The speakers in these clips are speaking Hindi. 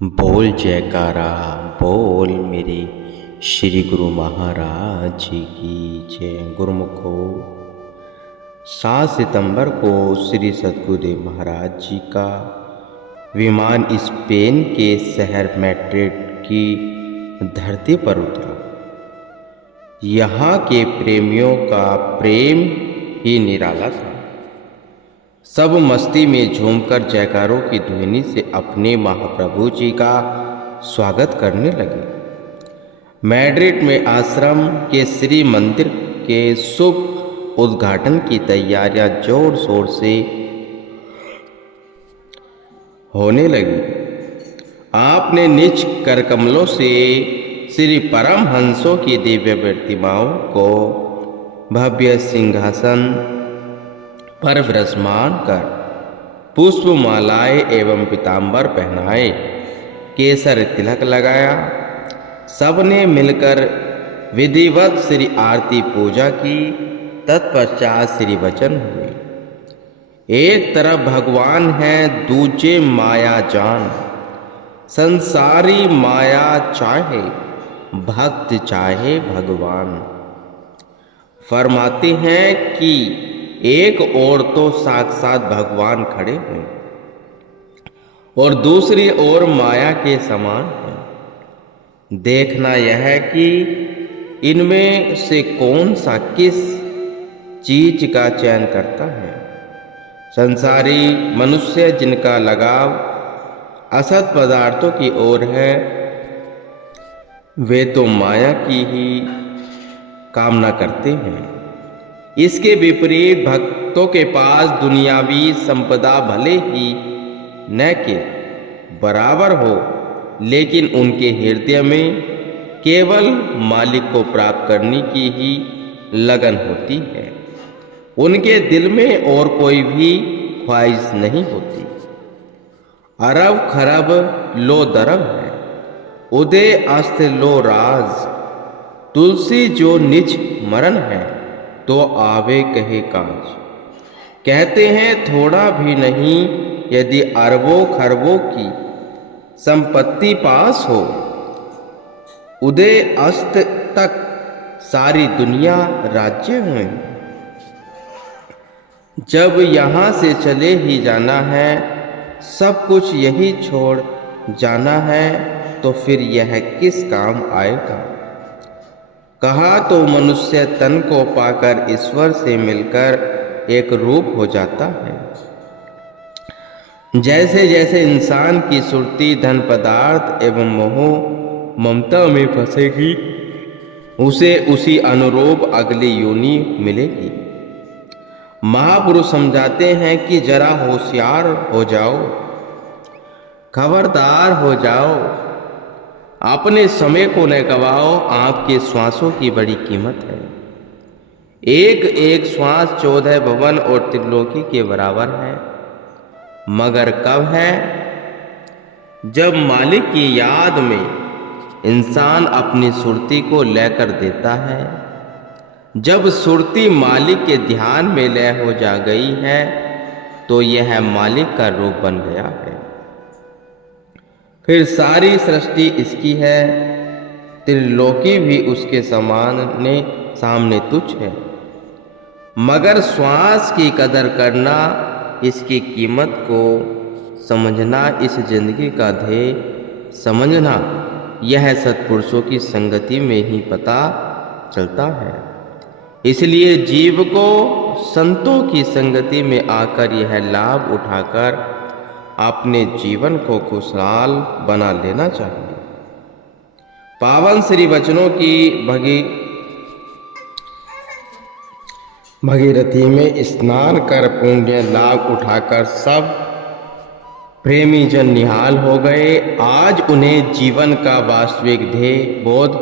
बोल जयकारा बोल मेरे श्री गुरु महाराज जी की जय। गुरुमुखो 7 सितंबर को श्री सद्गुरुदेव महाराज जी का विमान स्पेन के शहर मैड्रिड की धरती पर उतरा। यहाँ के प्रेमियों का प्रेम ही निराला था। सब मस्ती में झूमकर जयकारों की ध्वनि से अपने महाप्रभु जी का स्वागत करने लगे। मैड्रिड में आश्रम के श्री मंदिर के शुभ उद्घाटन की तैयारियां जोर शोर से होने लगी। आपने निज करकमलों से श्री परमहंसों की दिव्य प्रतिमाओं को भव्य सिंहासन पर विराजमान कर पुष्प मालाएं एवं पीताम्बर पहनाए, केसर तिलक लगाया। सबने मिलकर विधिवत श्री आरती पूजा की। तत्पश्चात श्री वचन हुए। एक तरफ भगवान है, दूजे माया जान। संसारी माया चाहे भक्त चाहे भगवान। फरमाते हैं कि एक ओर तो साक्षात भगवान खड़े हैं और दूसरी ओर माया के समान है। देखना यह है कि इनमें से कौन सा किस चीज का चयन करता है। संसारी मनुष्य जिनका लगाव असत पदार्थों की ओर है, वे तो माया की ही कामना करते हैं। इसके विपरीत भक्तों के पास दुनियावी संपदा भले ही न के बराबर हो, लेकिन उनके हृदय में केवल मालिक को प्राप्त करने की ही लगन होती है। उनके दिल में और कोई भी ख्वाहिश नहीं होती। अरब खरब लो दरब है, उदय अस्त लो राज। तुलसी जो निज मरण है, तो आवे कहे काज। कहते हैं थोड़ा भी नहीं, यदि अरबों खरबों की संपत्ति पास हो, उदय अस्त तक सारी दुनिया राज्य हुए। जब यहाँ से चले ही जाना है, सब कुछ यही छोड़ जाना है, तो फिर यह किस काम आएगा। कहा तो मनुष्य तन को पाकर ईश्वर से मिलकर एक रूप हो जाता है। जैसे जैसे इंसान की सुरती धन पदार्थ एवं मोह ममता में फंसेगी, उसे उसी अनुरूप अगली योनि मिलेगी। महापुरुष समझाते हैं कि जरा होशियार हो जाओ, खबरदार हो जाओ, अपने समय को न गवाओ। आपके श्वासों की बड़ी कीमत है। एक एक श्वास 14 भवन और त्रिलोकी के बराबर है। मगर कब है? जब मालिक की याद में इंसान अपनी सुरती को लेकर देता है। जब सुरती मालिक के ध्यान में लय हो जा गई है, तो यह मालिक का रूप बन गया है। फिर सारी सृष्टि इसकी है, त्रिलोकी भी उसके सामने तुच्छ है। मगर श्वास की कदर करना, इसकी कीमत को समझना, इस जिंदगी का ध्येय समझना, यह सत्पुरुषों की संगति में ही पता चलता है। इसलिए जीव को संतों की संगति में आकर यह लाभ उठाकर अपने जीवन को खुशहाल बना लेना चाहिए। पावन श्री वचनों की भगीरथी में स्नान कर पुण्य लाभ उठाकर सब प्रेमी जन निहाल हो गए। आज उन्हें जीवन का वास्तविक ध्येय बोध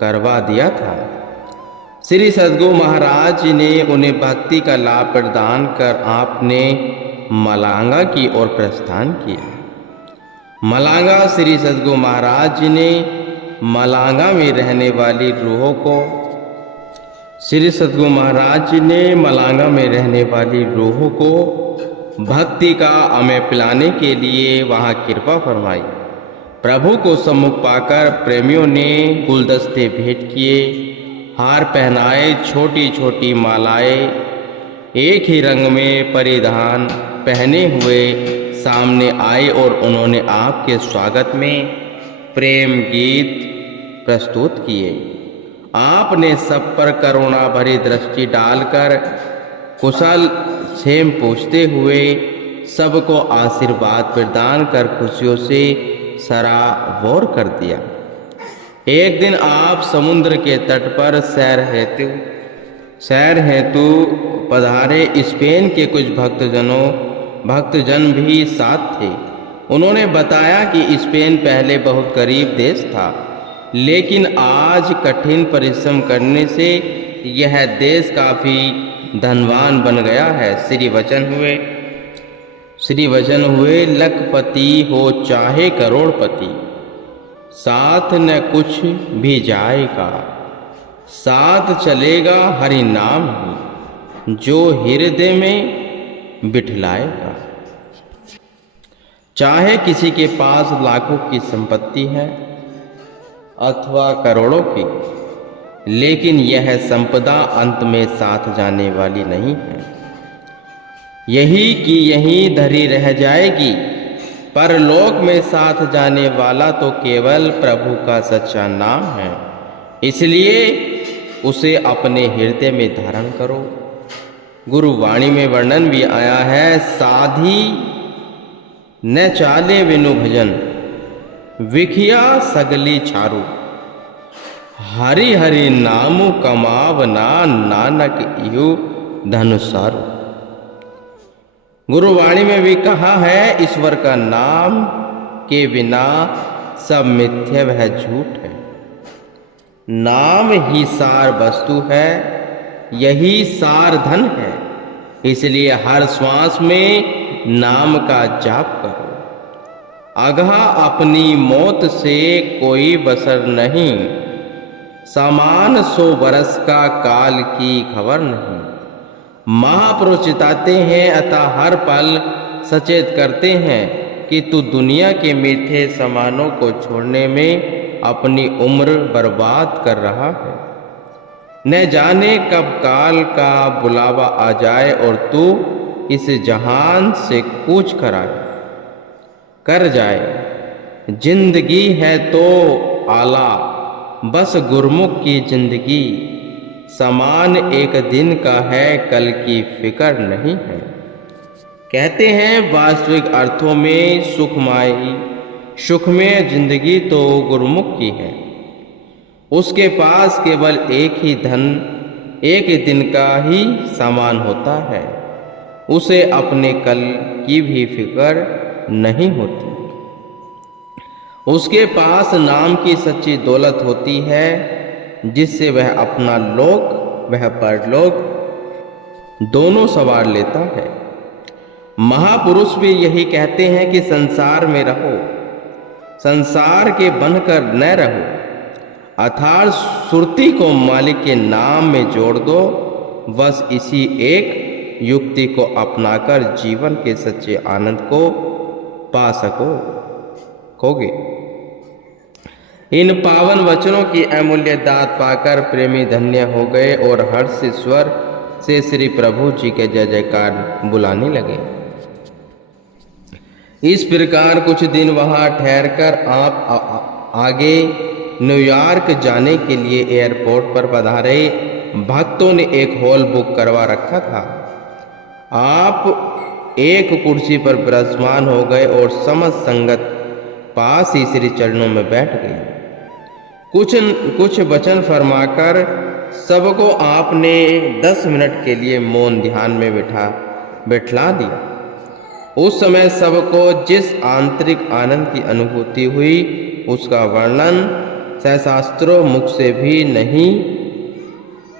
करवा दिया था। श्री सद्गुरु महाराज जी ने उन्हें भक्ति का लाभ प्रदान कर आपने मलांगा की ओर प्रस्थान किया। मलांगा श्री सद्गुरु महाराज जी ने मलांगा में रहने वाली रूहों को भक्ति का अमय पिलाने के लिए वहाँ कृपा फरमाई। प्रभु को सम्मुख पाकर प्रेमियों ने गुलदस्ते भेंट किए, हार पहनाए, छोटी छोटी मालाएं एक ही रंग में परिधान पहने हुए सामने आए और उन्होंने आपके स्वागत में प्रेम गीत प्रस्तुत किए। आपने सब पर करुणा भरी दृष्टि डालकर कुशल क्षेम पूछते हुए सबको आशीर्वाद प्रदान कर खुशियों से सराबोर कर दिया। एक दिन आप समुद्र के तट पर सैर हेतु पधारे। स्पेन के कुछ भक्तजन भी साथ थे। उन्होंने बताया कि स्पेन पहले बहुत गरीब देश था, लेकिन आज कठिन परिश्रम करने से यह देश काफी धनवान बन गया है। श्री वचन हुए लखपति हो चाहे करोड़पति, साथ न कुछ भी जाएगा, साथ चलेगा हरि नाम ही, जो हृदय में बिठलाएगा। चाहे किसी के पास लाखों की संपत्ति है अथवा करोड़ों की, लेकिन यह संपदा अंत में साथ जाने वाली नहीं है। यही कि यहीं धरी रह जाएगी। परलोक में साथ जाने वाला तो केवल प्रभु का सच्चा नाम है, इसलिए उसे अपने हृदय में धारण करो। गुरुवाणी में वर्णन भी आया है, साधी न चाले विनु भजन, विखिया सगली छारू, हरि हरि नामु कमावना, नानक इहु धनुसारू। गुरुवाणी में भी कहा है, ईश्वर का नाम के बिना सब मिथ्या वह झूठ है। नाम ही सार वस्तु है, यही सार धन है, इसलिए हर श्वास में नाम का जाप करो। अगहा अपनी मौत से कोई बसर नहीं, समान 100 बरस का काल की खबर नहीं। महापुरुष चिताते हैं, अतः हर पल सचेत करते हैं कि तू दुनिया के मीठे सामानों को छोड़ने में अपनी उम्र बर्बाद कर रहा है। न जाने कब काल का बुलावा आ जाए और तू इस जहान से कूच कर जाए। जिंदगी है तो आला, बस गुरमुख की जिंदगी, समान एक दिन का है, कल की फिक्र नहीं है। कहते हैं वास्तविक अर्थों में सुखमय जिंदगी तो गुरुमुख की है। उसके पास केवल एक ही धन, एक ही दिन का ही सामान होता है। उसे अपने कल की भी फिक्र नहीं होती। उसके पास नाम की सच्ची दौलत होती है, जिससे वह अपना लोक वह परलोक दोनों संवार लेता है। महापुरुष भी यही कहते हैं कि संसार में रहो, संसार के बनकर न रहो, अर्थात सुरती को मालिक के नाम में जोड़ दो। बस इसी एक युक्ति को अपनाकर जीवन के सच्चे आनंद को पा सकोगे। इन पावन वचनों की अमूल्य दात पाकर प्रेमी धन्य हो गए और हर्ष स्वर से श्री प्रभु जी के जय जयकार बुलाने लगे। इस प्रकार कुछ दिन वहां ठहरकर आप आगे न्यूयॉर्क जाने के लिए एयरपोर्ट पर पधारे। भक्तों ने एक हॉल बुक करवा रखा था। आप एक कुर्सी पर विराजमान हो गए और समस्त संगत पास ही श्री चरणों में बैठ गई। कुछ वचन फरमाकर सबको आपने 10 मिनट के लिए मौन ध्यान में बैठला दिया। उस समय सबको जिस आंतरिक आनंद की अनुभूति हुई, उसका वर्णन सहस्त्रों मुख से भी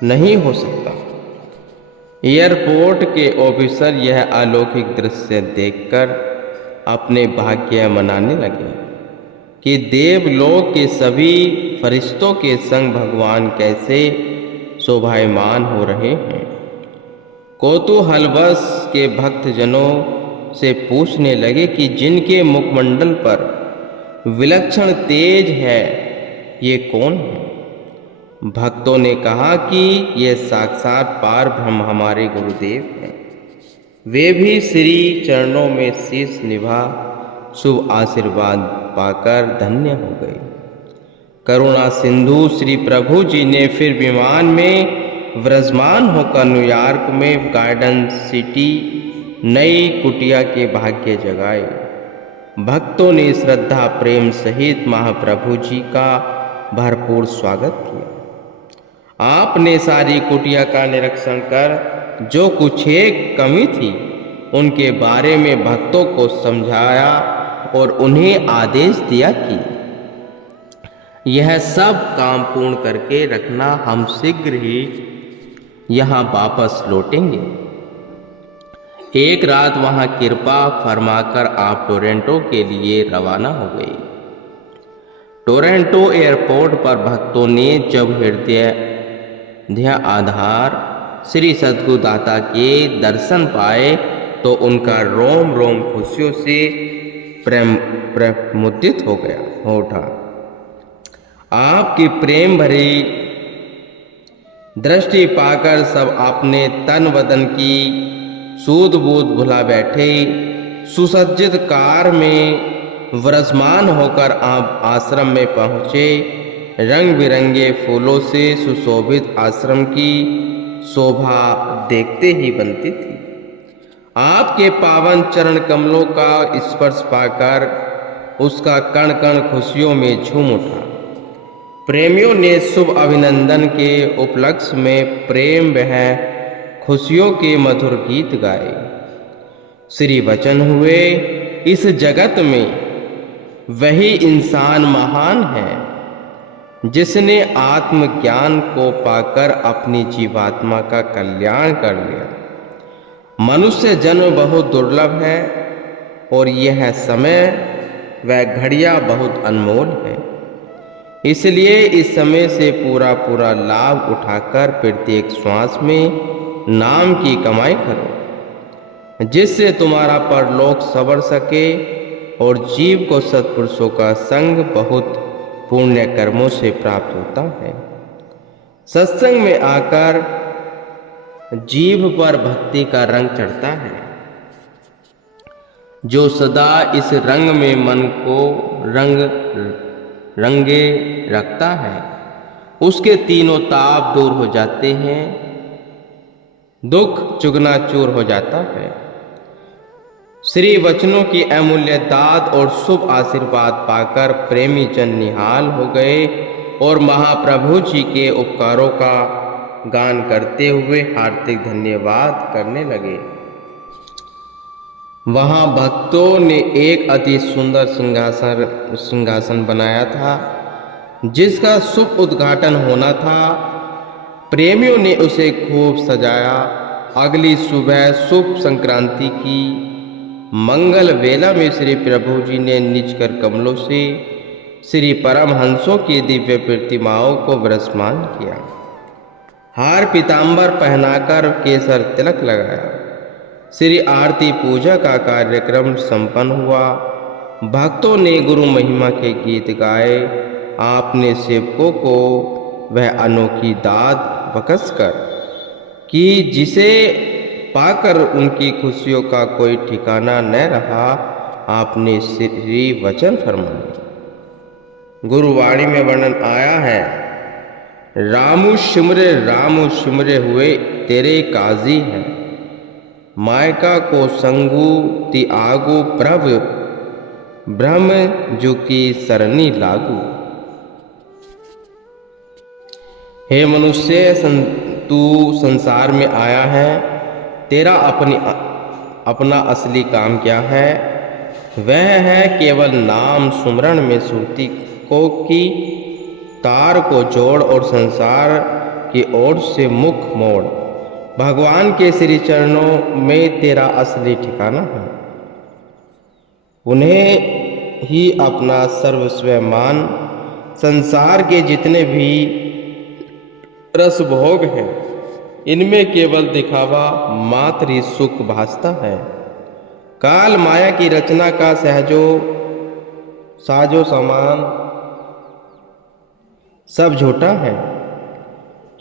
नहीं हो सकता। एयरपोर्ट के ऑफिसर यह अलौकिक दृश्य देखकर अपने भाग्य मनाने लगे कि देवलोक के सभी फरिश्तों के संग भगवान कैसे शोभायमान हो रहे हैं। कौतूहलवश के भक्तजनों से पूछने लगे कि जिनके मुखमंडल पर विलक्षण तेज है, ये कौन है? भक्तों ने कहा कि ये साक्षात पार ब्रह्म हमारे गुरुदेव हैं। वे भी श्री चरणों में शीश निभा शुभ आशीर्वाद पाकर धन्य हो गए। करुणा सिंधु श्री प्रभु जी ने फिर विमान में विराजमान होकर न्यूयॉर्क में गार्डन सिटी नई कुटिया के भाग्य जगाए। भक्तों ने श्रद्धा प्रेम सहित महाप्रभु जी का भरपूर स्वागत किया। आपने सारी कुटिया का निरीक्षण कर जो कुछ एक कमी थी उनके बारे में भक्तों को समझाया और उन्हें आदेश दिया कि यह सब काम पूर्ण करके रखना, हम शीघ्र ही यहाँ वापस लौटेंगे। एक रात वहाँ कृपा फरमाकर आप टोरंटो के लिए रवाना हो गए। टोरंटो एयरपोर्ट पर भक्तों ने जब हृदय आधार श्री सद्गुरु दाता के दर्शन पाए तो उनका रोम रोम खुशियों से प्रमुदित हो उठा। आपकी प्रेम भरी दृष्टि पाकर सब अपने तन बदन की सूध बूध भुला बैठे। सुसज्जित कार में विराजमान होकर आप आश्रम में पहुँचे। रंग बिरंगे फूलों से सुशोभित आश्रम की शोभा देखते ही बनती थी। आपके पावन चरण कमलों का स्पर्श पाकर उसका कण कण खुशियों में झूम उठा। प्रेमियों ने शुभ अभिनंदन के उपलक्ष्य में प्रेम वह खुशियों के मधुर गीत गाए। श्री वचन हुए, इस जगत में वही इंसान महान है जिसने आत्मज्ञान को पाकर अपनी जीवात्मा का कल्याण कर लिया। मनुष्य जन्म बहुत दुर्लभ है और यह समय व घड़ियां बहुत अनमोल है। इसलिए इस समय से पूरा लाभ उठाकर प्रत्येक श्वास में नाम की कमाई करो, जिससे तुम्हारा परलोक संवर सके और जीव को सत्पुरुषों का संग बहुत पुण्य कर्मों से प्राप्त होता है। सत्संग में आकर जीव पर भक्ति का रंग चढ़ता है। जो सदा इस रंग में मन को रंगे रखता है उसके तीनों ताप दूर हो जाते हैं, दुख चुगनाचूर हो जाता है। श्री वचनों की अमूल्य दात और शुभ आशीर्वाद पाकर प्रेमी जन निहाल हो गए और महाप्रभु जी के उपकारों का गान करते हुए हार्दिक धन्यवाद करने लगे। वहाँ भक्तों ने एक अति सुंदर सिंहासन बनाया था जिसका शुभ उद्घाटन होना था। प्रेमियों ने उसे खूब सजाया। अगली सुबह शुभ संक्रांति की मंगल वेला में श्री प्रभु जी ने निज कर कमलों से श्री परमहंसों की दिव्य प्रतिमाओं को विराजमान किया। हार पीताम्बर पहनाकर केसर तिलक लगाया। श्री आरती पूजा का कार्यक्रम संपन्न हुआ। भक्तों ने गुरु महिमा के गीत गाए। आपने सेवकों को वह अनोखी दात बख्श कर कि जिसे पाकर उनकी खुशियों का कोई ठिकाना न रहा। आपने श्री वचन फरमाए। गुरुवाणी में वर्णन आया है, रामु सिमरे हुए तेरे काजी है, मायका को संगु ति आगु प्रभ ब्रह्म जो की सरनी लागू। हे मनुष्य, तू संसार में आया है, तेरा अपना असली काम क्या है? वह है केवल नाम सुमरण में सुरती को की तार को जोड़ और संसार की ओर से मुख मोड़। भगवान के श्री चरणों में तेरा असली ठिकाना है। उन्हें ही अपना सर्वस्व मान। संसार के जितने भी रस भोग हैं इनमें केवल दिखावा मात्र ही सुख भासता है। काल माया की रचना का साजो सामान सब झूठा है।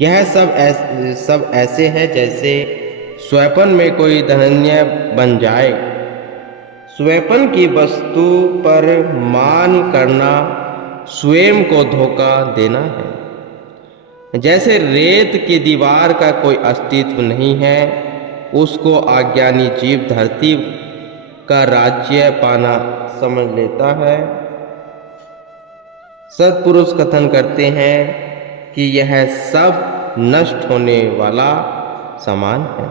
यह सब ऐसे है जैसे स्वैपन में कोई धनन्य बन जाए। स्वैपन की वस्तु पर मान करना स्वयं को धोखा देना है। जैसे रेत की दीवार का कोई अस्तित्व नहीं है, उसको अज्ञानी जीव धरती का राज्य पाना समझ लेता है। सत्पुरुष कथन करते हैं कि यह सब नष्ट होने वाला सामान है।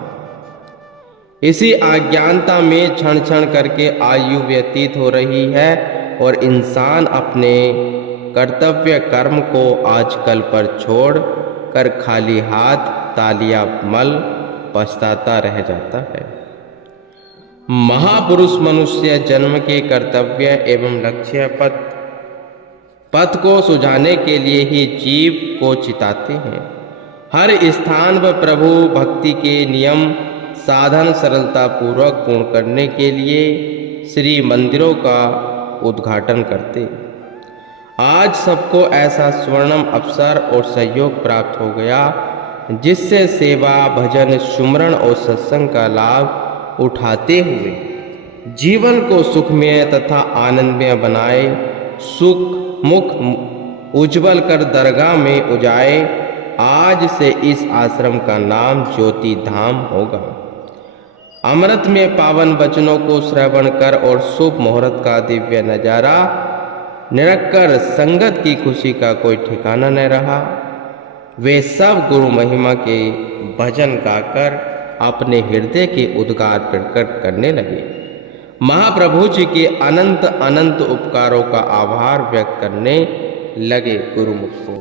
इसी अज्ञानता में क्षण क्षण करके आयु व्यतीत हो रही है और इंसान अपने कर्तव्य कर्म को आजकल पर छोड़ कर खाली हाथ तालियां मल पछताता रह जाता है। महापुरुष मनुष्य जन्म के कर्तव्य एवं लक्ष्य पथ को सुझाने के लिए ही जीव को चिताते हैं। हर स्थान पर प्रभु भक्ति के नियम साधन सरलता पूर्वक पूर्ण करने के लिए श्री मंदिरों का उद्घाटन करते। आज सबको ऐसा स्वर्णिम अवसर और सहयोग प्राप्त हो गया जिससे सेवा भजन सुमरण और सत्संग का लाभ उठाते हुए जीवन को सुखमय तथा आनंदमय बनाए, सुख मुख उज्जवल कर दरगाह में उजाए। आज से इस आश्रम का नाम ज्योति धाम होगा। अमृत में पावन वचनों को श्रवण कर और शुभ मुहूर्त का दिव्य नजारा निरखकर संगत की खुशी का कोई ठिकाना न रहा। वे सब गुरु महिमा के भजन गाकर अपने हृदय के उद्गार प्रकट करने लगे। महाप्रभु जी के अनंत अनंत उपकारों का आभार व्यक्त करने लगे गुरुमुख को।